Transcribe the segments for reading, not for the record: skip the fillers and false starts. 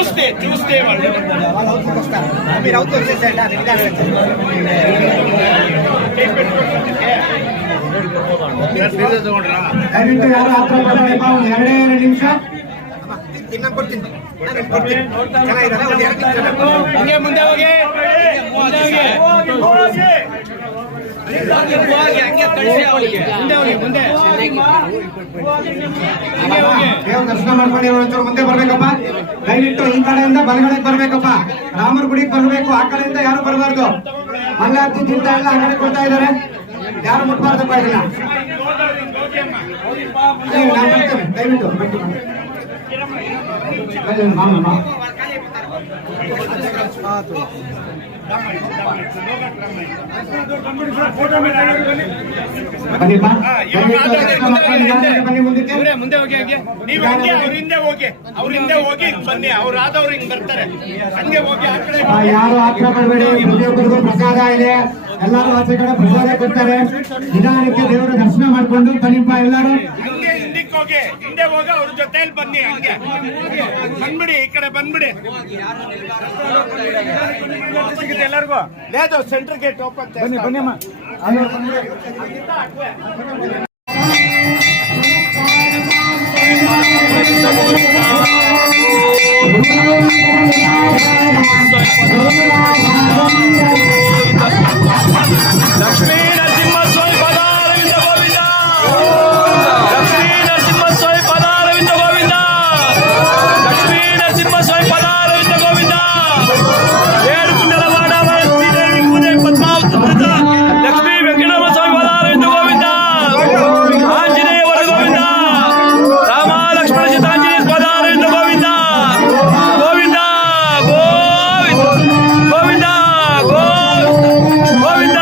చూస్తే వాళ్ళు వస్తారు. మీరు అవుతూ వచ్చేసేయండి. అది ಎರಡು ನಿಮಿಷ ಇನ್ನ ಕೊಡ್ತೀನಿ. ಚೆನ್ನಾಗಿದೆ. ಮುಂದೆ ಹೋಗಿ ದೇವ್ರ ದರ್ಶನ ಮಾಡ್ಕೊಂಡು ಒಂಚೂರು ಮುಂದೆ ಬರ್ಬೇಕಪ್ಪ. ದಯವಿಟ್ಟು ಈ ಕಡೆಯಿಂದ ಬಲಗಡೆಗೆ ಬರ್ಬೇಕಪ್ಪ. ರಾಮರ ಗುಡಿಗೆ ಬರ್ಬೇಕು. ಆ ಕಡೆಯಿಂದ ಯಾರು ಬರಬಾರ್ದು. ಮಂಗಳಾರತಿ ತಿಂತ ಎಲ್ಲ ಆ ಕಡೆ ಕೊಡ್ತಾ ಇದಾರೆ. ಯಾರು ಮುಟ್ಬಾರ್ದಪ್ಪ ಇದನ್ನ. ದಯವಿಟ್ಟು ಮುಂದೆ ಹೋಗಿ ನೀವು ಹಿಂದೆ ಹೋಗಿ ಅವ್ರ ಹಿಂದೆ ಹೋಗಿ ಬನ್ನಿ. ಅವ್ರಾದವ್ರು ಹಿಂಗ್ ಬರ್ತಾರೆ. ಹಂಗೆ ಹೋಗಿ ಯಾರು ಆಕ್ರಮ ಮಾಡಬೇಡಿ. ಪ್ರತಿಯೊಬ್ಬರಿಗೂ ಪ್ರಸಾದ ಇದೆ. ಎಲ್ಲರೂ ಆಚೆ ಕಡೆ ಪ್ರಸಾದ ಕೊಡ್ತಾರೆ. ನಿಧಾನಕ್ಕೆ ದೇವರ ದರ್ಶನ ಮಾಡ್ಕೊಂಡು ಬನ್ನಿಪ್ಪ ಎಲ್ಲರೂ. ಹಂಗೆ ಹಿಂದಕ್ಕೆ ಹೋಗಿ ಹಿಂದೆ ಹೋಗಿ ಅವ್ರ ಜೊತೆಯಲ್ಲಿ ಬನ್ನಿ. ಹಂಗೆ ಬಂದ್ಬಿಡಿ. ಈ ಕಡೆ ಬಂದ್ಬಿಡಿ. ಎಲ್ಲರಿಗೂ లేదు ಸೆಂಟರ್ ಗೇಟ್ ಓಪನ್ ಬನ್ನಿ. ಬನ್ನಿಮ್ಮ. ಲಕ್ಷ್ಮೀ ನರಸಿಂಹಸ್ವಾಮಿ ಪದಾರವಿಂದ ಗೋವಿಂದ. ಲಕ್ಷ್ಮೀ ನರಸಿಂಹಸ್ವಾಮಿ ಪದಾರವಿಂದ ಗೋವಿಂದ. ಲಕ್ಷ್ಮೀ ನರಸಿಂಹಸ್ವಾಮಿ ಪದಾರವಿಂದ ಗೋವಿಂದ. ಏಡುಕುಂಡಲವಾಡ ಶ್ರೀದೇವಿ ಪೂಜೆ ಪದ್ಮಾವತಿ ವ್ರತ ಲಕ್ಷ್ಮೀ ವೆಂಕಟರಮಣ ಸ್ವಾಮಿ ಪದಾರವಿಂದ ಗೋವಿಂದ. ಆಂಜನೇಯ ವರ ಗೋವಿಂದ. ರಾಮ ಲಕ್ಷ್ಮಣ ಸೀತಾಂಜನೇಯ ಪದಾರವಿಂದ ಗೋವಿಂದ. ಗೋವಿಂದ ಗೋವಿಂದ ಗೋವಿಂದ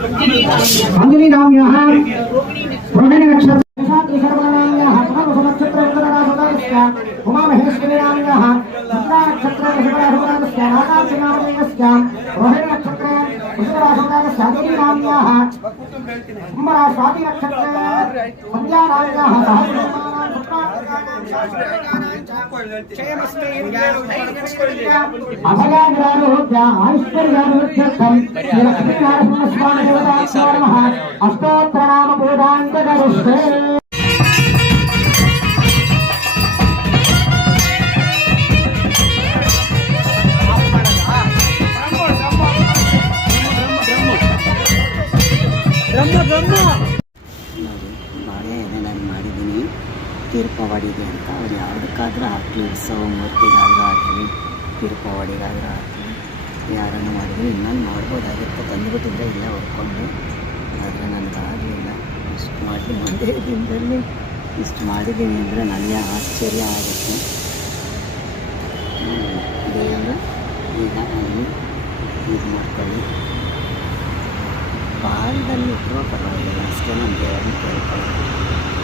अंजलि नाम यहाँ रोहिणी नक्षत्र उमा महेश्वरी नाम यहाँ नक्षत्र रोहिणी नक्षत्र अंजलि नाम यहाँ स्वाति नक्षत्र संध्या नाम यहाँ अष्टोत्तर नाम बोधांत ಭಾಳ ನಾನು ಮಾಡಿದ್ದೀನಿ ತೀರ್ಪವಾಡಿಗೆ ಅಂತ ಅವ್ರು ಯಾವುದಕ್ಕಾದ್ರೂ ಹಾಕಲಿ ಉತ್ಸವ ಮೂರ್ತಿಗಾದರೂ ಹಾಕಲಿ ತೀರ್ಪವಾಡಿಗಾದರೂ ಹಾಕಲಿ ಯಾರನ್ನು ಮಾಡಿದ್ರು ಇನ್ನೊಂದು ಮಾಡ್ಬೋದಾಗಿತ್ತು ತಂದುಬಿಟ್ಟಿದ್ರೆ ಇಲ್ಲ ಹೊರ್ಕೊಂಡು ಆದರೆ ನನಗಾಗಲಿಲ್ಲ ಇಷ್ಟು ಮಾಡಿ ಒಂದೇ ದಿನದಲ್ಲಿ ಇಷ್ಟು ಮಾಡಿದ್ದೀನಿ ಅಂದರೆ ನನಗೆ ಆಶ್ಚರ್ಯ ಆಗುತ್ತೆ ದೇವರು ಈಗ ಅಲ್ಲಿ ಇದು ಮಾಡ್ಕೊಳ್ಳಿ ಬಾಳದಲ್ಲಿ ಇಟ್ಟರು ಪರವಾಗಿಲ್ಲ ಅಷ್ಟೇ ನಾನು ದೇವರನ್ನ ಕೇಳ್ಕೊಳ್ಳೋದು